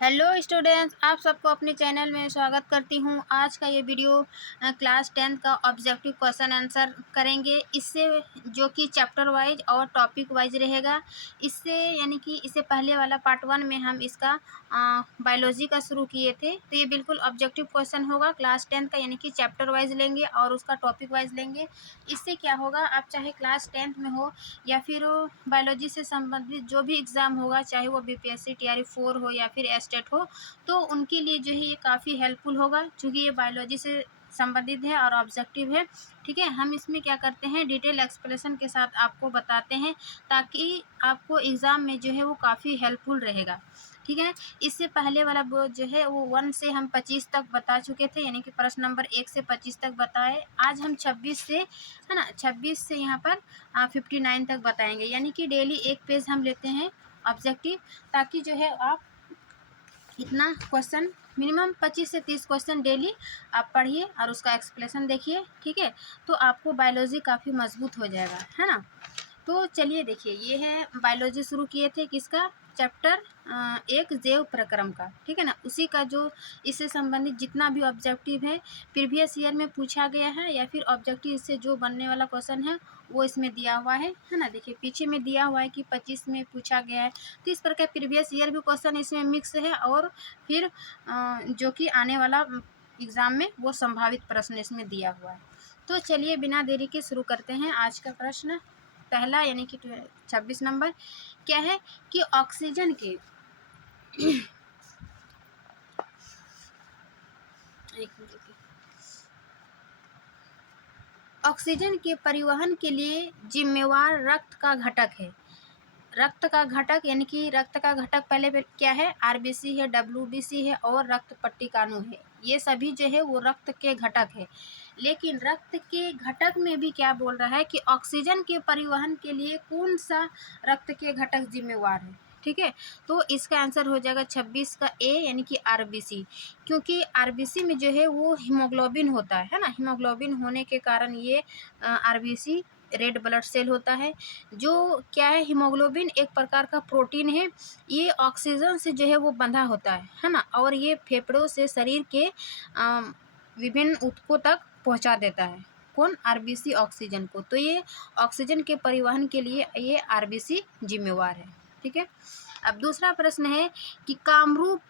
Hello students, आप सबको अपने चैनल में स्वागत करती हूँ। आज का ये वीडियो क्लास 10th का ऑब्जेक्टिव क्वेश्चन आंसर करेंगे। इससे जो कि चैप्टर वाइज और टॉपिक वाइज रहेगा। इससे यानी कि इससे पहले वाला पार्ट 1 में हम इसका बायोलॉजी का शुरू किए थे, तो ये बिल्कुल ऑब्जेक्टिव क्वेश्चन होगा क्लास 10th का, यानी कि चैप्टर वाइज लेंगे और उसका टॉपिक वाइज लेंगे। इससे क्या होगा, आप चाहे क्लास 10th में हो या फिर बायोलॉजी से संबंधित जो भी एग्ज़ाम होगा, चाहे वो बीपीएससी टीआरई 4 हो या फिर एस्टेट हो, तो उनके लिए जो है ये काफ़ी हेल्पफुल होगा, क्योंकि ये बायोलॉजी से संबंधित है और ऑब्जेक्टिव है। ठीक है, हम इसमें क्या करते हैं, डिटेल एक्सप्लेनेशन के साथ आपको बताते हैं, ताकि आपको एग्ज़ाम में जो है वो काफ़ी हेल्पफुल रहेगा। ठीक है, इससे पहले वाला वो जो है वो 1 से हम 25 तक बता चुके थे, यानी कि प्रश्न नंबर 1 से 25 तक बताए। आज हम 26 से, है ना, 26 से यहाँ पर 59 तक बताएंगे, यानी कि डेली एक पेज हम लेते हैं ऑब्जेक्टिव, ताकि जो है आप इतना क्वेश्चन मिनिमम 25 से 30 क्वेश्चन डेली आप पढ़िए और उसका एक्सप्लेनेशन देखिए। ठीक है, तो आपको बायोलॉजी काफ़ी मजबूत हो जाएगा, है ना। तो चलिए देखिए, ये है बायोलॉजी शुरू किए थे किसका, चैप्टर 1 जैव प्रक्रम का। ठीक है ना, उसी का जो इससे संबंधित जितना भी ऑब्जेक्टिव है प्रीवियस ईयर में पूछा गया है, या फिर ऑब्जेक्टिव इससे जो बनने वाला क्वेश्चन है वो इसमें दिया हुआ है ना। देखिए पीछे में दिया हुआ है कि 25 में पूछा गया है, तो इस प्रकार प्रीवियस ईयर भी क्वेश्चन इसमें मिक्स है, और फिर जो कि आने वाला एग्ज़ाम में वो संभावित प्रश्न इसमें दिया हुआ है। तो चलिए बिना देरी के शुरू करते हैं। आज का प्रश्न पहला, यानी कि 26 नंबर क्या है कि ऑक्सीजन के ऑक्सीजन के परिवहन के लिए जिम्मेवार रक्त का घटक है। रक्त का घटक यानी कि रक्त का घटक पहले क्या है, आरबीसी है, डब्ल्यूबीसी है और रक्त पट्टिकाणु है। ये सभी जो है वो रक्त के घटक है। लेकिन रक्त के घटक में भी क्या बोल रहा है कि ऑक्सीजन के परिवहन के लिए कौन सा रक्त के घटक जिम्मेवार है। ठीक है, तो इसका आंसर हो जाएगा 26 का ए, यानी कि आरबीसी। क्योंकि आरबीसी में जो है वो हीमोग्लोबिन होता है ना, हीमोग्लोबिन होने के कारण ये आरबीसी रेड ब्लड सेल होता है। जो क्या है, हीमोग्लोबिन एक प्रकार का प्रोटीन है। ये ऑक्सीजन से जो है वो बंधा होता है ना, और ये फेफड़ों से शरीर के विभिन्न ऊतकों तक पहुंचा देता है। कौन, आरबीसी ऑक्सीजन को। तो ये ऑक्सीजन के परिवहन के लिए ये आरबीसी जिम्मेवार है। ठीक है, अब दूसरा प्रश्न है कि कामरूप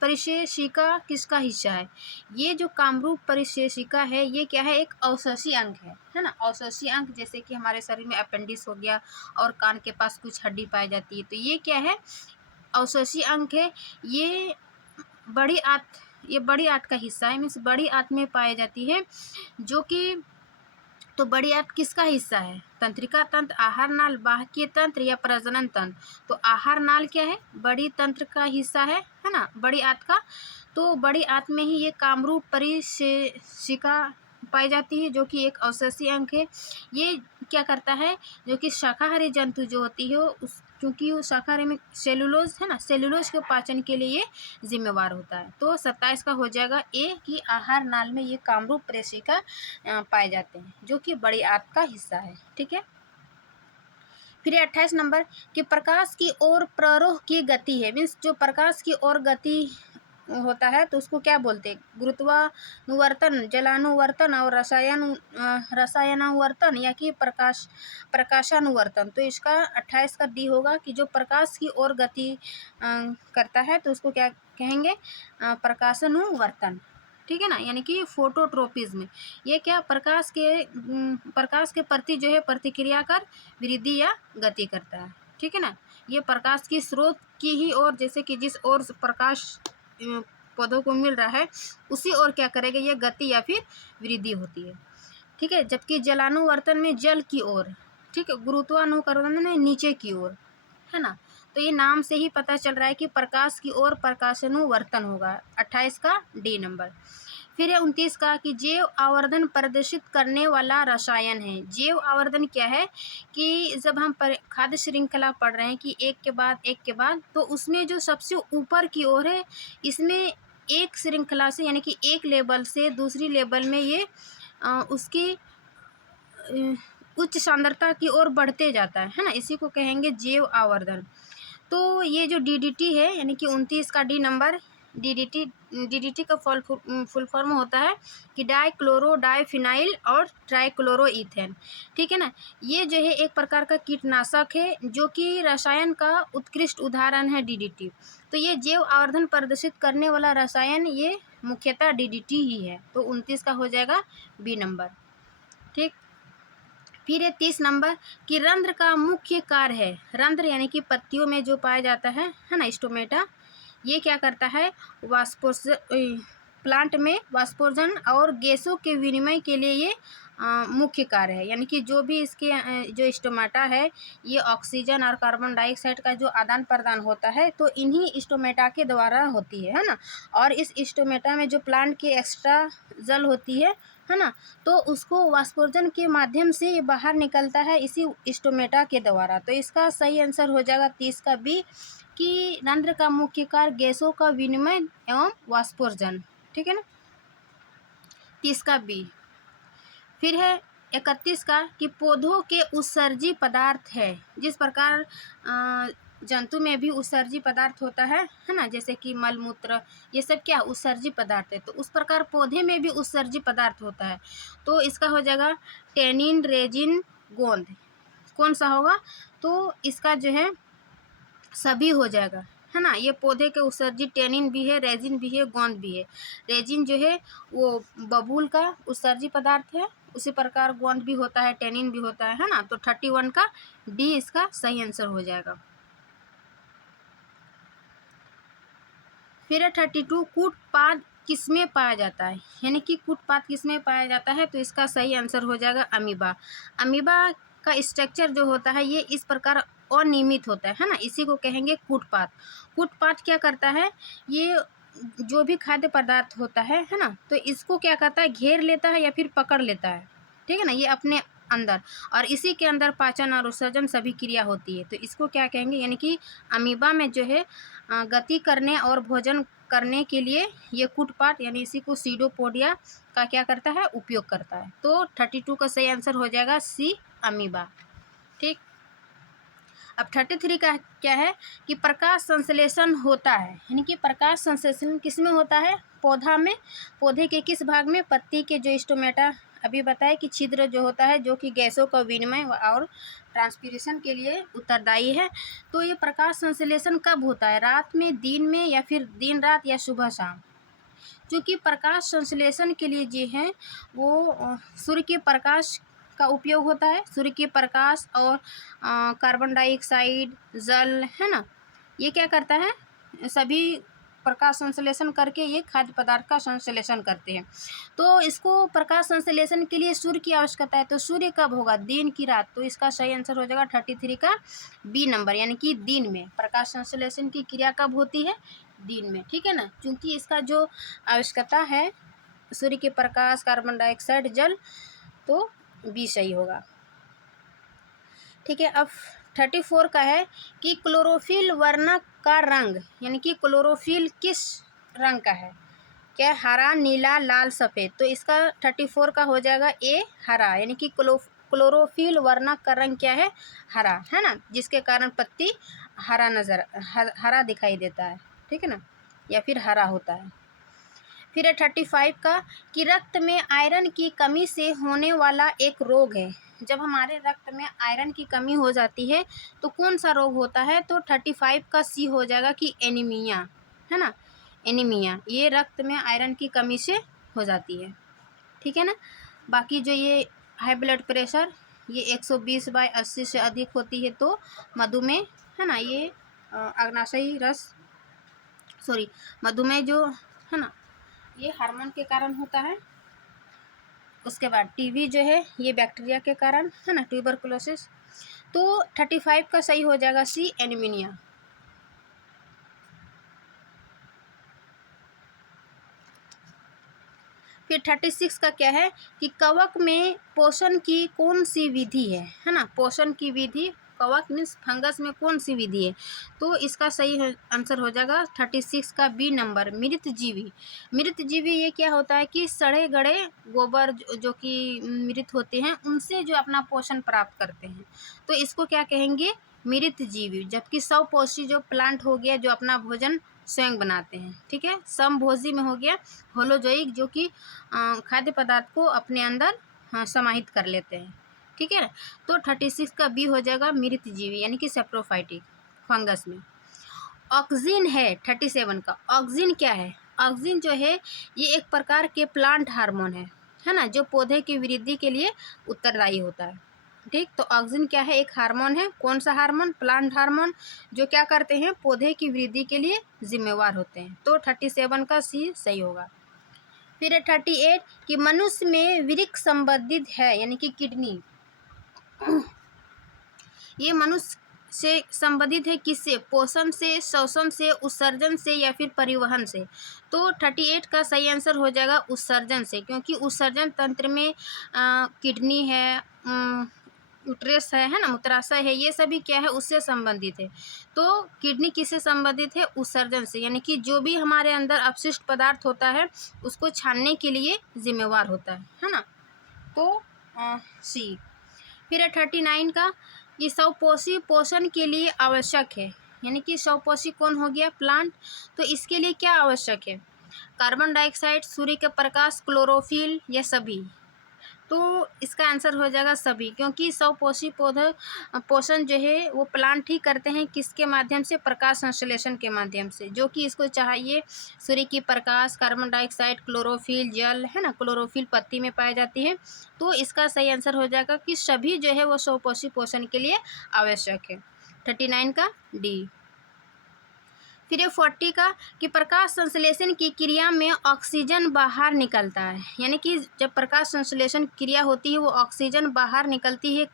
परिशेषिका किसका हिस्सा है। ये जो कामरूप परिशेषिका है ये क्या है, एक अवशेषी अंग है ना। अवशेषी अंग जैसे कि हमारे शरीर में अपेंडिक्स हो गया और कान के पास कुछ हड्डी पाई जाती है, तो ये क्या है, अवशेषी अंग है। ये बड़ी आंत, ये बड़ी आंत का हिस्सा है, मीन्स बड़ी आंत में पाई जाती है। जो कि तो बड़ी आंत किसका हिस्सा है, तंत्रिका तंत्र, आहार नाल, बाह्य तंत्र या प्रजनन तंत्र। तो आहार नाल क्या है, बड़ी तंत्र का हिस्सा है ना, बड़ी आंत का। तो बड़ी आंत में ही ये कामरूप परिशेषिका पाई जाती है, जो कि एक अवशेषी अंग है। ये क्या करता है, जो कि शाकाहारी जंतु जो होती है उस, क्योंकि वो शाकाहारी में सेलुलोज है ना, सेलुलोज के पाचन के लिए ये जिम्मेवार होता है। तो 27 का हो जाएगा ए कि आहार नाल में ये कामरूप परिशेषिका पाए जाते हैं, जो कि बड़ी आंत का हिस्सा है। ठीक है, फिर 28 नंबर कि प्रकाश की ओर प्ररोह की गति है, मीन्स जो प्रकाश की ओर गति होता है तो उसको क्या बोलते हैं, गुरुत्वानुवर्तन, जलानुवर्तन और रसायनानुवर्तन, या कि प्रकाशानुवर्तन। तो इसका 28 का डी होगा कि जो प्रकाश की ओर गति करता है तो उसको क्या कहेंगे, प्रकाशानुवर्तन। ठीक है ना, यानी कि फोटोट्रोपिज्म। ये क्या, प्रकाश के प्रति जो है प्रतिक्रिया कर वृद्धि या गति करता है। ठीक है ना, ये प्रकाश की स्रोत की ही ओर, जैसे कि जिस ओर प्रकाश पौधों को मिल रहा है उसी ओर क्या करेगा, ये गति या फिर वृद्धि होती है। ठीक है, जबकि जलानुवर्तन में जल की ओर, ठीक है, गुरुत्वानुकर्षण में नीचे की ओर, है ना। तो ये नाम से ही पता चल रहा है कि प्रकाश की ओर प्रकाशानुवर्तन होगा। 28 का डी नंबर। फिर है 29 का कि जैव आवर्धन प्रदर्शित करने वाला रसायन है। जैव आवर्धन क्या है कि जब हम खाद्य श्रृंखला पढ़ रहे हैं कि एक के बाद, तो उसमें जो सबसे ऊपर की ओर है, इसमें एक श्रृंखला से यानी कि एक लेवल से दूसरी लेवल में ये उसकी उच्च सांद्रता की ओर बढ़ते जाता है ना, इसी को कहेंगे जैव आवर्धन। तो ये जो डीडीटी है यानी कि 29 का डी नंबर, डीडीटी का फुल फॉर्म होता है कि डाइक्लोरो डाइफिनाइल और ट्राइक्लोरोईथेन। ठीक है ना। ये जो है एक प्रकार का कीटनाशक है जो कि रसायन का उत्कृष्ट उदाहरण है डीडीटी। तो ये जैव आवर्धन प्रदर्शित करने वाला रसायन ये मुख्यतः डीडीटी ही है। तो 29 का हो जाएगा बी नंबर। ठीक। फिर है 30 नंबर कि रंध्र का मुख्य कार्य है। रंध्र यानी कि पत्तियों में जो पाया जाता है ना, स्टोमेटा, ये क्या करता है, प्लांट में वाष्पोर्जन और गैसों के विनिमय के लिए ये मुख्य कार्य है। यानी कि जो भी इसके जो स्टोमेटा है ये ऑक्सीजन और कार्बन डाइऑक्साइड का जो आदान प्रदान होता है तो इन्हीं स्टोमेटा के द्वारा होती है ना। और इस स्टोमेटा में जो प्लांट की एक्स्ट्रा जल होती है ना, तो उसको वाष्पोर्जन के माध्यम से बाहर निकलता है इसी स्टोमेटा के द्वारा। तो इसका सही आंसर हो जाएगा 30 का बी कि रंध्र का मुख्य कार्य गैसों का विनिमय एवं वाष्पोर्जन। ठीक है ना, 30 का बी। फिर है 31 का कि पौधों के उत्सर्जी पदार्थ है। जिस प्रकार जंतु में भी उत्सर्जी पदार्थ होता है ना, जैसे कि मलमूत्र, ये सब क्या उत्सर्जी पदार्थ है, तो उस प्रकार पौधे में भी उत्सर्जी पदार्थ होता है। तो इसका हो जाएगा टेनिन, रेजिन, गोंद। कौन सा होगा, तो इसका जो है सभी हो जाएगा है ना। ये पौधे के उत्सर्जित टेनिन भी है, रेजिन भी है, गोंद भी है। रेजिन जो है वो बबूल का उत्सर्जी पदार्थ है, उसी प्रकार गोंद भी होता है, टेनिन भी होता है ना। तो 31 का डी इसका सही आंसर हो जाएगा। फिर 32 कूटपाद किसमें पाया जाता है, यानी कि कूटपाद किसमें पाया जाता है, तो इसका सही आंसर हो जाएगा अमीबा। अमीबा का स्ट्रक्चर जो होता है ये इस प्रकार अनियमित होता है ना, इसी को कहेंगे कूटपाद। कूटपाद क्या करता है, ये जो भी खाद्य पदार्थ होता है ना, तो इसको क्या करता है, घेर लेता है या फिर पकड़ लेता है। ठीक है ना, ये अपने अंदर, और इसी के अंदर पाचन और उत्सर्जन सभी क्रिया होती है। तो इसको क्या कहेंगे, यानी कि अमीबा में जो है गति करने और भोजन करने के लिए ये कूटपाद यानी इसी को सीडोपोडिया का क्या करता है, उपयोग करता है। तो 32 का सही आंसर हो जाएगा सी अमीबा। ठीक। अब 33 का क्या है कि प्रकाश संश्लेषण होता है, यानी कि प्रकाश संश्लेषण किस में होता है, पौधा में। पौधे के किस भाग में, पत्ती के जो स्टोमेटा अभी बताए कि छिद्र जो होता है जो कि गैसों का विनिमय और ट्रांसपिरेशन के लिए उत्तरदायी है। तो ये प्रकाश संश्लेषण कब होता है, रात में, दिन में, या फिर दिन रात, या सुबह शाम। क्योंकि प्रकाश संश्लेषण के लिए जो है वो सूर्य के प्रकाश का उपयोग होता है। सूर्य के प्रकाश और कार्बन डाइऑक्साइड, जल है ना, ये क्या करता है, सभी प्रकाश संश्लेषण करके ये खाद्य पदार्थ का संश्लेषण करते हैं। तो इसको प्रकाश संश्लेषण के लिए सूर्य की आवश्यकता है। तो सूर्य कब होगा, दिन की रात। तो इसका सही आंसर हो जाएगा 33 का बी नंबर, यानी कि दिन में। प्रकाश संश्लेषण की क्रिया कब होती है, दिन में। ठीक है ना, क्योंकि इसका जो आवश्यकता है सूर्य के प्रकाश, कार्बन डाइऑक्साइड, जल, तो बी सही होगा। ठीक है। अब 34 का है कि क्लोरोफिल वर्णक का रंग, यानी कि क्लोरोफिल किस रंग का है, क्या हरा, नीला, लाल, सफ़ेद। तो इसका 34 का हो जाएगा ए हरा, यानी कि क्लोरोफिल वर्णक का रंग क्या है, हरा है ना, जिसके कारण पत्ती हरा दिखाई देता है। ठीक है ना, या फिर हरा होता है। फिर है 35 का कि रक्त में आयरन की कमी से होने वाला एक रोग है। जब हमारे रक्त में आयरन की कमी हो जाती है तो कौन सा रोग होता है, तो 35 का सी हो जाएगा कि एनीमिया है ना। एनीमिया, ये रक्त में आयरन की कमी से हो जाती है। ठीक है ना। बाकी जो ये हाई ब्लड प्रेशर ये 120/80 से अधिक होती है तो मधुमेह है ना, ये अग्नाशयी रस मधुमेह जो है ना, ये हार्मोन के कारण होता है। उसके बाद टीबी जो है ये बैक्टीरिया के कारण है ना, ट्यूबरकुलोसिस। तो 35 का सही हो जाएगा सी एनीमिया। फिर 36 का क्या है कि कवक में पोषण की कौन सी विधि है ना, पोषण की विधि, कवक मीन्स फंगस में कौन सी विधि है, तो इसका सही आंसर हो जाएगा 36 का बी नंबर, मृत जीवी। मृत जीवी ये क्या होता है कि सड़े गड़े गोबर जो कि मृत होते हैं उनसे जो अपना पोषण प्राप्त करते हैं, तो इसको क्या कहेंगे, मृत जीवी, जबकि स्वपोषी जो प्लांट हो गया जो अपना भोजन स्वयं बनाते हैं, ठीक है। समभोजी में हो गया होलोजोइक, जो कि खाद्य पदार्थ को अपने अंदर समाहित कर लेते हैं, ठीक है। तो 36 का बी हो जाएगा मृत जीवी यानी कि सेप्रोफाइटिक फंगस में। ऑक्सिन है 37 का। ऑक्सिन क्या है? ऑक्सिन जो है ये एक प्रकार के प्लांट हार्मोन है ना, जो पौधे की वृद्धि के लिए उत्तरदायी होता है, ठीक। तो ऑक्सिन क्या है? एक हार्मोन है। कौन सा हार्मोन? प्लांट हार्मोन, जो क्या करते हैं? पौधे की वृद्धि के लिए जिम्मेवार होते हैं। तो 37 का सी सही होगा। फिर 38 कि मनुष्य में वृक्क संबंधित है यानी कि किडनी, ये मनुष्य से संबंधित है किससे? पोषण से, श्वसन से, उत्सर्जन से या फिर परिवहन से। तो 38 का सही आंसर हो जाएगा उत्सर्जन से, क्योंकि उत्सर्जन तंत्र में किडनी है, यूट्रस है ना, मूत्राशय है, ये सभी क्या है? उससे संबंधित है। तो किडनी किससे संबंधित है? उत्सर्जन से, यानी कि जो भी हमारे अंदर अपशिष्ट पदार्थ होता है उसको छानने के लिए जिम्मेवार होता है ना। तो सी। फिर है 39 का, ये स्वपोषी पोषण के लिए आवश्यक है, यानी कि स्वपोषी कौन हो गया? प्लांट। तो इसके लिए क्या आवश्यक है? कार्बन डाइऑक्साइड, सूर्य के प्रकाश, क्लोरोफिल या सभी। तो इसका आंसर हो जाएगा सभी, क्योंकि स्वपोषी पौधे पोषण जो है वो प्लांट ही करते हैं। किसके माध्यम से? प्रकाश संश्लेषण के माध्यम से, जो कि इसको चाहिए सूर्य की प्रकाश, कार्बन डाइऑक्साइड, क्लोरोफिल, जल है ना, क्लोरोफिल पत्ती में पाई जाती है। तो इसका सही आंसर हो जाएगा कि सभी जो है वो स्वपोषी पोषण के लिए आवश्यक है। 39 का डी। फिर ये 40 का कि प्रकाश संश्लेषण की क्रिया में ऑक्सीजन बाहर निकलता है, यानी कि जब प्रकाश संश्लेषण क्रिया होती है वो ऑक्सीजन बाहर निकलती है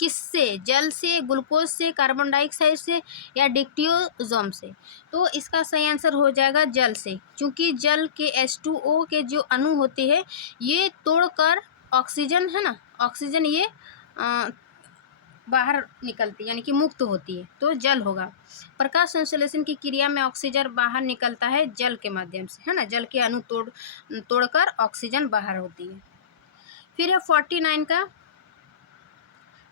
किससे? जल से, ग्लूकोज से, कार्बन डाइऑक्साइड से या डिक्टियोजोम से। तो इसका सही आंसर हो जाएगा जल से, क्योंकि जल के H2O के जो अणु होते हैं ये तोड़कर ऑक्सीजन है ना, ऑक्सीजन ये बाहर निकलती यानी कि मुक्त होती है, तो जल होगा। प्रकाश संश्लेषण की क्रिया में ऑक्सीजन बाहर निकलता है जल के माध्यम से, है ना, जल के अणु तोड़कर ऑक्सीजन बाहर होती है। फिर है 49 का,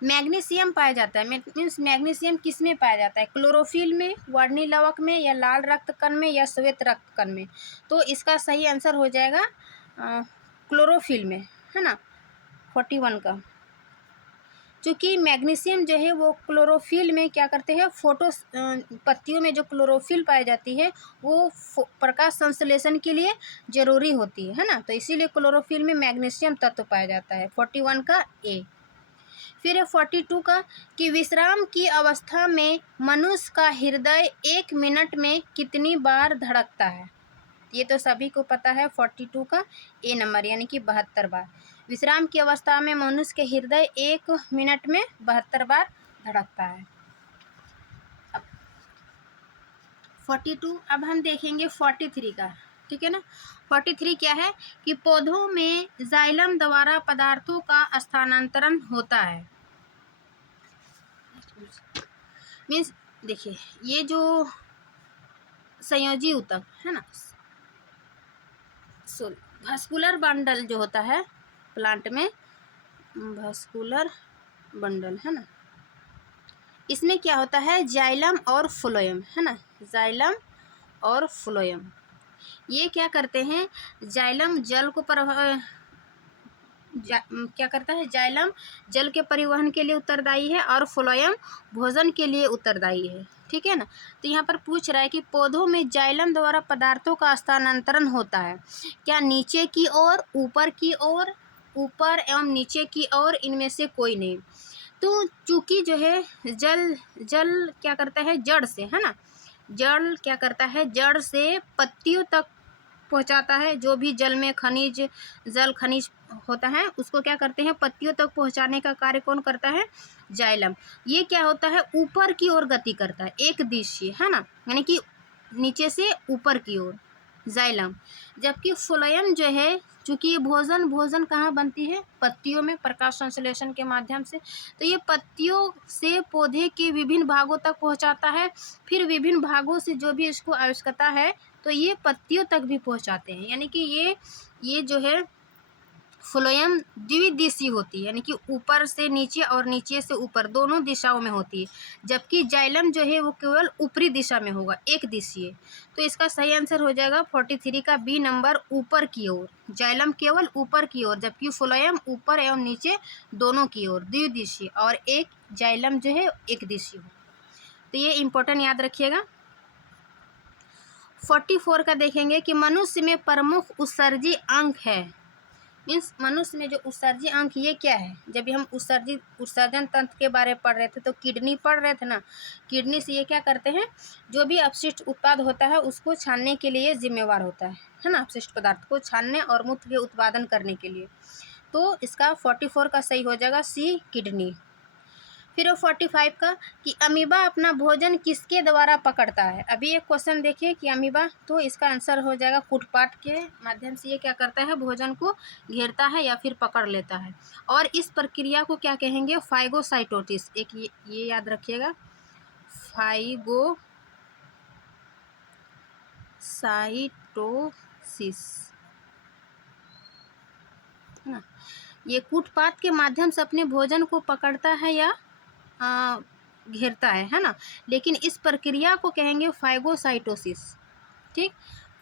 मैग्नीशियम पाया जाता है, मीन्स मैग्नीशियम किस में पाया जाता है? क्लोरोफिल में, वर्णी लवक में या लाल रक्त कण में या श्वेत रक्त कण में। तो इसका सही आंसर हो जाएगा क्लोरोफिल में, है ना, 41 का। चूँकि मैग्नीशियम जो है वो क्लोरोफिल में क्या करते हैं? पत्तियों में जो क्लोरोफिल पाई जाती है वो प्रकाश संश्लेषण के लिए जरूरी होती है ना, तो इसीलिए क्लोरोफिल में मैग्नीशियम तत्व पाया जाता है। 41 का ए। फिर है 42 का कि विश्राम की अवस्था में मनुष्य का हृदय 1 मिनट में कितनी बार धड़कता है? ये तो सभी को पता है। 42 का ए नंबर यानी कि 72 बार। विश्राम की अवस्था में मनुष्य के हृदय 1 मिनट में 72 बार धड़कता है। 42। अब हम देखेंगे 43 का, ठीक है ना। 43 क्या है कि पौधों में जाइलम द्वारा पदार्थों का स्थानांतरण होता है। मीन्स देखिए ये जो संयोजी ऊतक है ना, vascular बंडल जो होता है प्लांट में, vascular बंडल है ना, इसमें क्या होता है? जाइलम और फ्लोएम है ना, जाइलम और फ्लोएम। ये क्या करते हैं? जाइलम जल को क्या करता है? जाइलम जल के परिवहन के लिए उत्तरदायी है और फ्लोएम भोजन के लिए उत्तरदायी है, ठीक है ना। तो यहाँ पर पूछ रहा है कि पौधों में जाइलम द्वारा पदार्थों का स्थानांतरण होता है क्या नीचे की ओर, ऊपर की ओर, ऊपर एवं नीचे की ओर, इनमें से कोई नहीं। तो चूंकि जो है जल क्या करता है? जड़ से, है ना, जल क्या करता है? जड़ से पत्तियों तक पहुंचाता है। जो भी जल में खनिज, जल खनिज होता है उसको क्या करते हैं? पत्तियों तक पहुंचाने का कार्य कौन करता है? जाइलम। ये क्या होता है? ऊपर की ओर गति करता है, एक दिशीय, है ना, यानी कि नीचे से ऊपर की ओर, जाइलम। जबकि फ्लोएम जो है, चूंकि ये भोजन कहाँ बनती है? पत्तियों में, प्रकाश संश्लेषण के माध्यम से। तो ये पत्तियों से पौधे के विभिन्न भागों तक पहुंचाता है, फिर विभिन्न भागों से जो भी इसको आवश्यकता है तो ये पत्तियों तक भी पहुंचाते हैं। यानी कि ये जो है फ्लोएम द्विदिशीय होती है, यानी कि ऊपर से नीचे और नीचे से ऊपर दोनों दिशाओं में होती है, जबकि जाइलम जो है वो केवल ऊपरी दिशा में होगा, एक दिशीय। तो इसका सही आंसर हो जाएगा 43 का बी नंबर, ऊपर की ओर। जाइलम केवल ऊपर की ओर, जबकि फ्लोएम ऊपर एवं नीचे दोनों की ओर, द्विदिशीय, और एक जाइलम जो है एक दिशीय हो। तो ये इंपॉर्टेंट याद रखिएगा। 44 का देखेंगे कि मनुष्य में प्रमुख उत्सर्जी अंग है। मीन्स मनुष्य में जो उत्सर्जी अंग ये क्या है। जब भी हम उत्सर्जन तंत्र के बारे में पढ़ रहे थे तो किडनी पढ़ रहे थे ना। किडनी से ये क्या करते हैं, जो भी अपशिष्ट उत्पाद होता है उसको छानने के लिए जिम्मेवार होता है ना, अपशिष्ट पदार्थ को छानने और मूत्र के उत्पादन करने के लिए। तो इसका 44 का सही हो जाएगा सी, किडनी। फिर 45 का कि अमीबा अपना भोजन किसके द्वारा पकड़ता है। अभी एक क्वेश्चन देखिए कि अमीबा, तो इसका आंसर हो जाएगा कुटपाट के माध्यम से ये क्या करता है, भोजन को घेरता है या फिर पकड़ लेता है। और इस प्रक्रिया को क्या कहेंगे, फाइगोसाइटोसिस। एक ये याद रखिएगा, फाइगोसाइटोसिस है ना। ये कूटपाट के माध्यम से अपने भोजन को पकड़ता है या घेरता है ना। लेकिन इस प्रक्रिया को कहेंगे फाइगोसाइटोसिस। ठीक,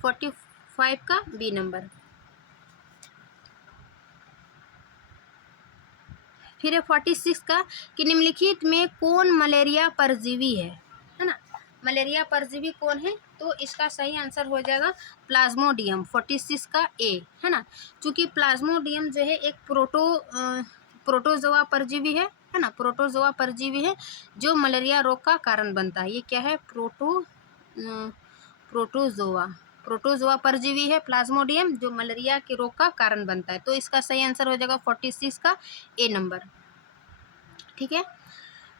45 का बी नंबर। फिर है 46 का कि निम्नलिखित में कौन मलेरिया परजीवी है ना। मलेरिया परजीवी कौन है, तो इसका सही आंसर हो जाएगा प्लाज्मोडियम, 46 का ए है ना। चूंकि प्लाज्मोडियम जो है एक प्रोटोजोआ परजीवी है ना, प्रोटोजोआ परजीवी है जो मलेरिया रोग का कारण बनता है। ये क्या है, प्रोटोजोआ परजीवी है प्लाज्मोडियम, जो मलेरिया के रोग का कारण बनता है। तो इसका सही आंसर हो जाएगा 46 का ए नंबर। ठीक है।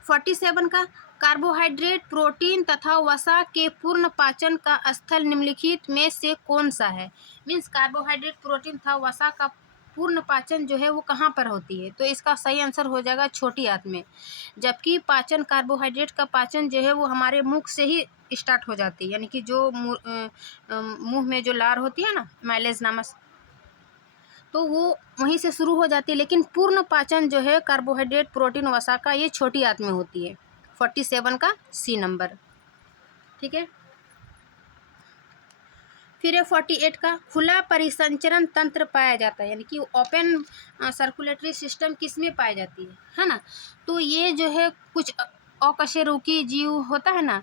47 का कार्बोहाइड्रेट, प्रोटीन तथा वसा के पूर्ण पाचन का स्थल निम्नलिखित में से कौन सा है। मीन्स कार्बोहाइड्रेट, प्रोटीन तथा वसा का पूर्ण पाचन जो है वो कहाँ पर होती है, तो इसका सही आंसर हो जाएगा छोटी आंत में। जबकि पाचन, कार्बोहाइड्रेट का पाचन जो है वो हमारे मुख से ही स्टार्ट हो जाती है, यानी कि जो मुंह में जो लार होती है ना, माइलेज नामक, तो वो वहीं से शुरू हो जाती है। लेकिन पूर्ण पाचन जो है कार्बोहाइड्रेट, प्रोटीन, वसा का, ये छोटी आंत में होती है। 47 का सी नंबर। ठीक है। फिर है 48 का खुला परिसंचरण तंत्र पाया जाता है, यानी कि ओपन सर्कुलेटरी सिस्टम किस में पाई जाती है ना। तो ये जो है कुछ अकशेरुकी जीव होता है ना,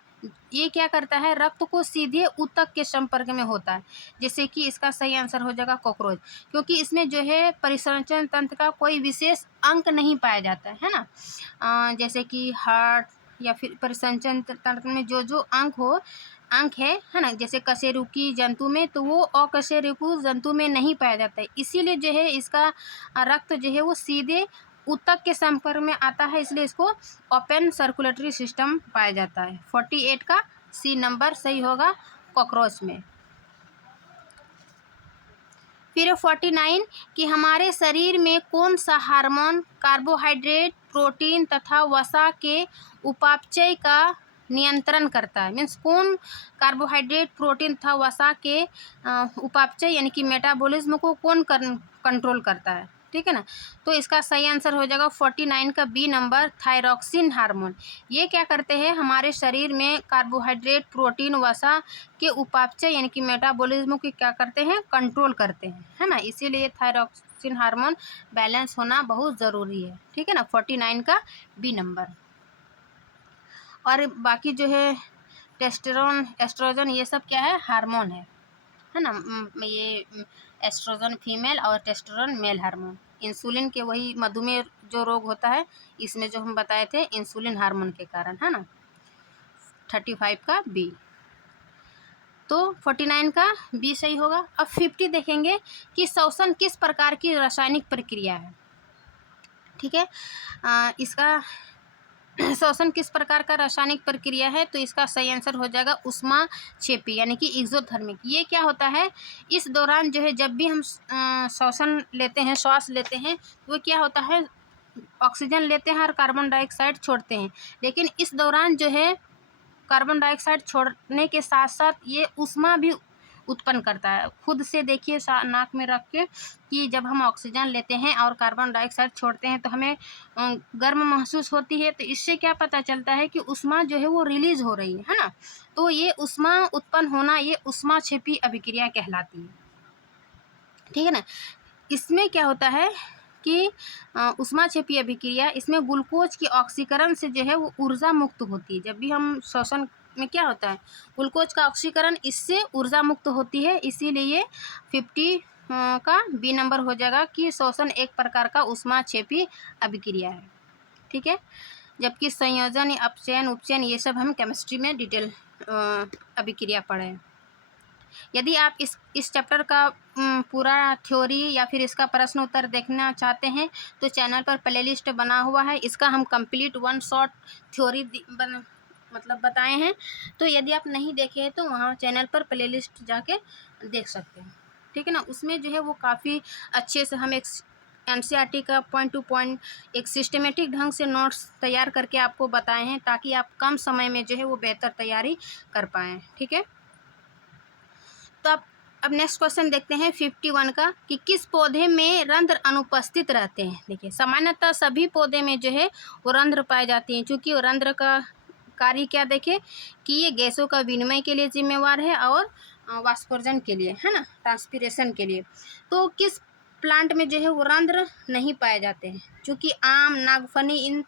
ये क्या करता है, रक्त को सीधे ऊतक के संपर्क में होता है। जैसे कि इसका सही आंसर हो जाएगा कॉकरोच, क्योंकि इसमें जो है परिसंचरण तंत्र का कोई विशेष अंग नहीं पाया जाता है जैसे कि हार्ट या फिर परिसंचरण तंत्र में जो अंक है ना, जैसे कशेरुकी जंतु में, तो वो अकशेरुकी जंतु में नहीं पाया जाता है। इसीलिए जो है इसका रक्त जो है वो सीधे ऊतक के संपर्क में आता है, इसलिए इसको ओपन सर्कुलेटरी सिस्टम पाया जाता है। 48 का सी नंबर सही होगा कॉकरोच में। फिर 49 कि हमारे शरीर में कौन सा हार्मोन कार्बोहाइड्रेट, प्रोटीन तथा वसा के उपापचय का नियंत्रण करता है। मीन्स कौन कार्बोहाइड्रेट, प्रोटीन तथा वसा के उपापचय यानी कि मेटाबॉलिज्म को कौन कंट्रोल करता है। ठीक है ना। तो इसका सही आंसर हो जाएगा 49 का बी नंबर, थायरॉक्सिन हार्मोन। ये क्या करते हैं, हमारे शरीर में कार्बोहाइड्रेट, प्रोटीन, वसा के उपापचय यानी कि मेटाबॉलिज्म को क्या करते हैं, कंट्रोल करते हैं, है ना। इसीलिए थायरॉक्सिन हार्मोन बैलेंस होना बहुत ज़रूरी है। ठीक है ना, 49 का बी नंबर। और बाकी जो है टेस्टोस्टेरोन, एस्ट्रोजन, ये सब क्या है, हार्मोन है ना। ये एस्ट्रोजन फीमेल और टेस्टोस्टेरोन मेल हार्मोन। इंसुलिन के वही मधुमेह जो रोग होता है इसमें जो हम बताए थे इंसुलिन हार्मोन के कारण, है ना। 35 का बी, तो 49 का बी सही होगा। अब 50 देखेंगे कि श्वसन किस प्रकार की रासायनिक प्रक्रिया है। ठीक है। इसका श्वसन किस प्रकार का रासायनिक प्रक्रिया है, तो इसका सही आंसर हो जाएगा उष्माक्षेपी यानी कि एक्सोथर्मिक। ये क्या होता है, इस दौरान जो है जब भी हम श्वसन लेते हैं, श्वास लेते हैं, तो क्या होता है, ऑक्सीजन लेते हैं और कार्बन डाइऑक्साइड छोड़ते हैं। लेकिन इस दौरान जो है कार्बन डाइऑक्साइड छोड़ने के साथ साथ ये ऊष्मा भी उत्पन्न करता है। खुद से देखिए नाक में रख के कि जब हम ऑक्सीजन लेते हैं और कार्बन डाइऑक्साइड छोड़ते हैं तो हमें गर्म महसूस होती है। तो इससे क्या पता चलता है कि ऊष्मा जो है वो रिलीज हो रही है ना। तो ये ऊष्मा उत्पन्न होना ये ऊष्माक्षेपी अभिक्रिया कहलाती है, ठीक है ना। इसमें क्या होता है कि ऊष्माक्षेपी अभिक्रिया, इसमें ग्लूकोज की ऑक्सीकरण से जो है वो ऊर्जा मुक्त होती है। जब भी हम श्वसन में क्या होता है, ग्लूकोज का ऑक्सीकरण, इससे ऊर्जा मुक्त होती है। इसीलिए 50 का बी नंबर हो जाएगा कि श्वसन एक प्रकार का ऊष्माक्षेपी अभिक्रिया है, ठीक है। जबकि संयोजन, अपचयन, उपचयन ये सब हम केमिस्ट्री में डिटेल अभिक्रिया पढ़े हैं। यदि आप इस चैप्टर का पूरा थ्योरी या फिर इसका प्रश्न उत्तर देखना चाहते हैं तो चैनल पर प्लेलिस्ट बना हुआ है। इसका हम कंप्लीट 1 शॉर्ट थ्योरी मतलब बताए हैं। तो यदि आप नहीं देखे हैं तो वहाँ चैनल पर प्लेलिस्ट जाके देख सकते हैं, ठीक है ना। उसमें जो है वो काफ़ी अच्छे से हम एक NCERT का पॉइंट टू पॉइंट एक सिस्टमेटिक ढंग से नोट्स तैयार करके आपको बताए हैं, ताकि आप कम समय में जो है वो बेहतर तैयारी कर पाएँ, ठीक है। तो अब नेक्स्ट क्वेश्चन देखते हैं 51 का कि किस पौधे में रंध्र अनुपस्थित रहते हैं। देखिए सामान्यतः सभी पौधे में जो है वो रंध्र पाए जाते हैं, क्योंकि वो रंध्र का कार्य क्या देखें कि ये गैसों का विनिमय के लिए जिम्मेवार है और वाष्पोर्जन के लिए, है ना, ट्रांसपिरेशन के लिए। तो किस प्लांट में जो है वो रंध्र नहीं पाए जाते हैं, क्योंकि आम, नागफनी, इन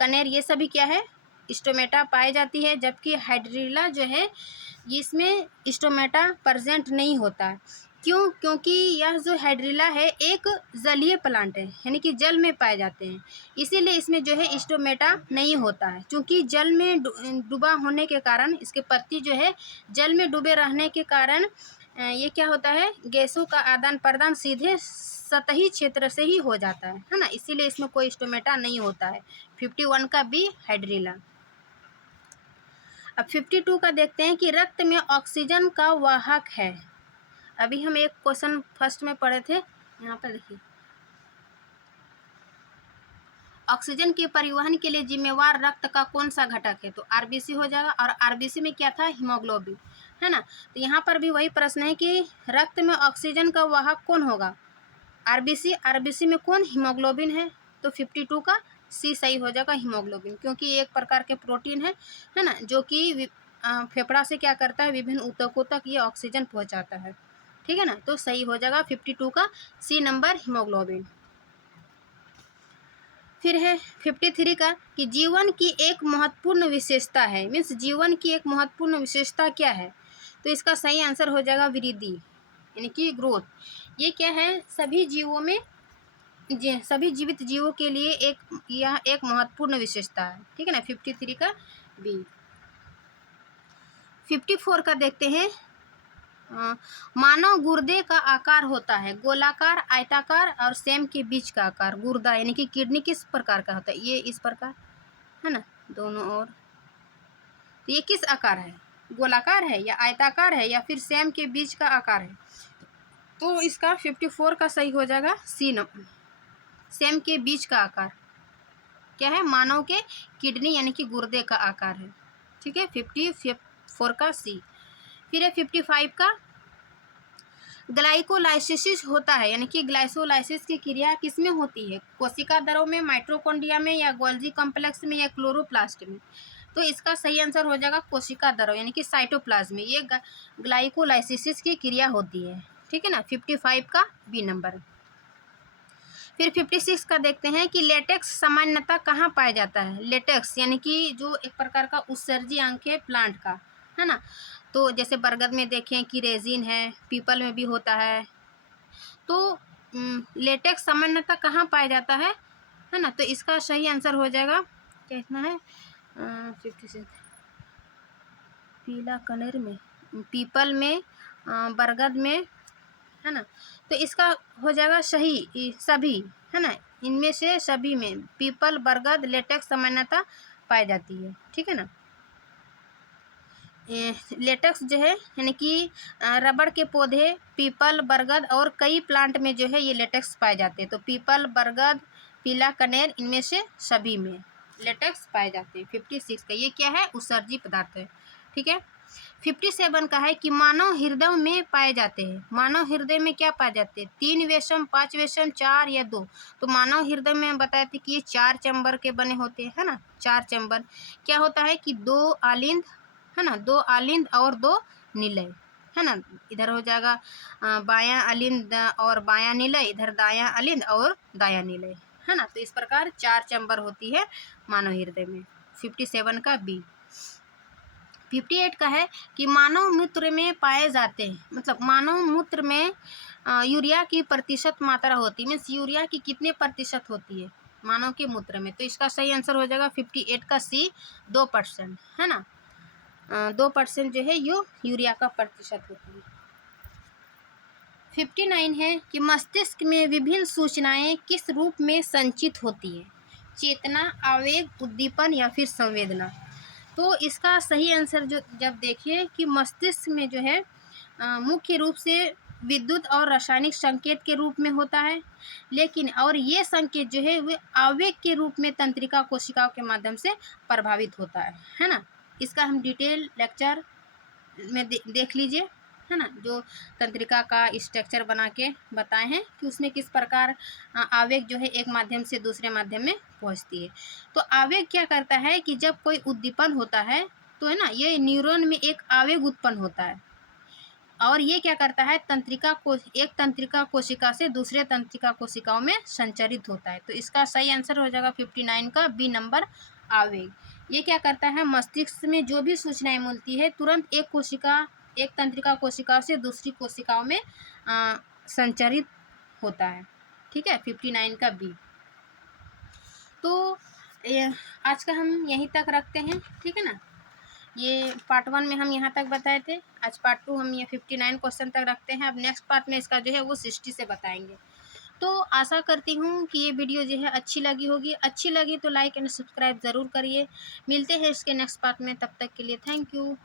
कनेर ये सभी क्या है, स्टोमेटा पाई जाती है। जबकि हाइड्रिला जो है इसमें स्टोमेटा प्रेजेंट नहीं होता। क्यों? क्योंकि यह जो हाइड्रिला है एक जलीय प्लांट है, यानी कि जल में पाए जाते हैं, इसीलिए इसमें जो है स्टोमेटा नहीं होता है। क्योंकि जल में डूबा होने के कारण, इसके पत्ती जो है जल में डूबे रहने के कारण ये क्या होता है, गैसों का आदान प्रदान सीधे सतही क्षेत्र से ही हो जाता है ना, इसीलिए इसमें कोई स्टोमेटा नहीं होता है। 51 का बी हाइड्रिला। अब 52 का देखते हैं कि रक्त में ऑक्सीजन का वाहक है। अभी हम एक क्वेश्चन फर्स्ट में पढ़े थे, यहाँ पर देखिए, ऑक्सीजन के परिवहन के लिए जिम्मेवार रक्त का कौन सा घटक है, तो आरबीसी हो जाएगा। और आरबीसी में क्या था, हीमोग्लोबिन, है ना। तो यहाँ पर भी वही प्रश्न है कि रक्त में ऑक्सीजन का वाहक कौन होगा, आरबीसी। आरबीसी में कौन, हीमोग्लोबिन है। तो 52 का सी सही हो जाएगा, हीमोग्लोबिन, क्योंकि ये एक प्रकार के प्रोटीन है ना, जो कि फेफड़ा से क्या करता है, विभिन्न ऊतकों तक ये ऑक्सीजन पहुंचाता है, ठीक है ना। तो सही हो जाएगा 52 का सी नंबर, हीमोग्लोबिन। फिर है 53 का कि जीवन की एक महत्वपूर्ण विशेषता है, मीन्स जीवन की एक महत्वपूर्ण विशेषता क्या है। तो इसका सही आंसर हो जाएगा वृद्धि, यानी कि ग्रोथ। ये क्या है, सभी जीवों में, सभी जीवित जीवों के लिए यह एक महत्वपूर्ण विशेषता है, ठीक है ना। 53 का बी। 54 का देखते हैं, मानव गुर्दे का आकार होता है गोलाकार, आयताकार और सेम के बीच का आकार। गुर्दा यानी कि किडनी किस प्रकार का होता है, ये इस प्रकार, है ना, दोनों ओर। तो ये किस आकार है, गोलाकार है या आयताकार है या फिर सेम के बीच का आकार है। तो इसका 54 का सही हो जाएगा सी नंबर, सेम के बीच का आकार क्या है, मानव के किडनी यानी कि गुर्दे का आकार है, ठीक है। 54 का सी। फिर है 55 का, ग्लाइकोलाइसिस होता है, यानी कि ग्लाइसोलाइसिस की क्रिया किसमें होती है, कोशिका दरों में, माइटोकॉन्ड्रिया में, या गोल्जी कॉम्प्लेक्स में, या क्लोरोप्लास्ट में। तो इसका सही आंसर हो जाएगा कोशिका दरों, यानी कि साइटोप्लाज्म में ये ग्लाइकोलाइसिस की क्रिया होती है, ठीक है ना। 55 का बी नंबर। फिर 56 का देखते हैं कि लेटेक्स सामान्यतः कहाँ पाया जाता है। लेटेक्स यानी कि जो एक प्रकार का उत्सर्जी अंग है प्लांट का, है ना। तो जैसे बरगद में देखें कि रेजिन है, पीपल में भी होता है। तो लेटेक्स सामान्यतः कहाँ पाया जाता है ना। तो इसका सही आंसर हो जाएगा, क्या इतना है, 56 पीला कनेर में, पीपल में, बरगद में, है ना। तो इसका हो जाएगा सही सभी, है ना, इनमें से सभी में पीपल, बरगद, लेटेक्स सामान्यतः पाई जाती है, ठीक है ना। लेटेक्स जो है यानी कि रबड़ के पौधे, पीपल, बरगद और कई प्लांट में जो है ये लेटेक्स पाए जाते हैं। तो पीपल, बरगद, पीला कनेर, इनमें से सभी में लेटेक्स पाए जाते हैं। 56 का ये क्या है, उत्सर्जी पदार्थ है, ठीक है। 57 का है कि मानव हृदय में पाए जाते हैं। मानव हृदय में क्या पाए जाते हैं? 3 वेशम, 5 वेशम, 4 या 2। तो मानव हृदय में बताए थे कि ये 4 चैम्बर के बने होते हैं, है ना। 4 चैम्बर क्या होता है कि 2 आलिंद, है ना, 2 आलिंद और 2 निलय, है ना। इधर हो जाएगा बायां अलिंद और बायां निलय, इधर दायां अलिंद और दायां निलय, है ना। तो इस प्रकार 4 चैम्बर होती है मानव हृदय में। 57 का बी। 58 का है कि मानव मूत्र में पाए जाते हैं, मतलब मानव मूत्र में यूरिया की प्रतिशत मात्रा होती है, मीन्स यूरिया की कितने प्रतिशत होती है मानव के मूत्र में। तो इसका सही आंसर हो जाएगा 58 का सी, 2%, है ना। 2% जो है यो यूरिया का प्रतिशत होती है। 59 है कि मस्तिष्क में विभिन्न सूचनाएं किस रूप में संचित होती है? चेतना, आवेग, उद्दीपन या फिर संवेदना। तो इसका सही आंसर जो जब देखिए कि मस्तिष्क में जो है मुख्य रूप से विद्युत और रासायनिक संकेत के रूप में होता है, लेकिन और ये संकेत जो है वे आवेग के रूप में तंत्रिका कोशिकाओं के माध्यम से प्रभावित होता है ना। इसका हम डिटेल लेक्चर में देख लीजिए, है ना, जो तंत्रिका का स्ट्रक्चर बना के बताए हैं कि उसमें किस प्रकार आवेग जो है एक माध्यम से दूसरे माध्यम में पहुंचती है। तो आवेग क्या करता है कि जब कोई उद्दीपन होता है तो है ना, ये न्यूरॉन में एक आवेग उत्पन्न होता है और ये क्या करता है एक तंत्रिका कोशिका से दूसरे तंत्रिका कोशिकाओं में संचरित होता है। तो इसका सही आंसर हो जाएगा 59 का बी नंबर, आवेग। ये क्या करता है, मस्तिष्क में जो भी सूचनाएं मिलती है तुरंत एक तंत्रिका कोशिकाओं से दूसरी कोशिकाओं में संचरित होता है। ठीक है, 59 का बी। तो आज का हम यहीं तक रखते हैं, ठीक है ना। ये पार्ट 1 में हम यहाँ तक बताए थे, आज पार्ट 2 हम ये 59 क्वेश्चन तक रखते हैं। अब नेक्स्ट पार्ट में इसका जो है वो 60 से बताएंगे। तो आशा करती हूँ कि ये वीडियो जो है अच्छी लगी होगी। अच्छी लगी तो लाइक एंड सब्सक्राइब ज़रूर करिए। मिलते हैं इसके नेक्स्ट पार्ट में, तब तक के लिए थैंक यू।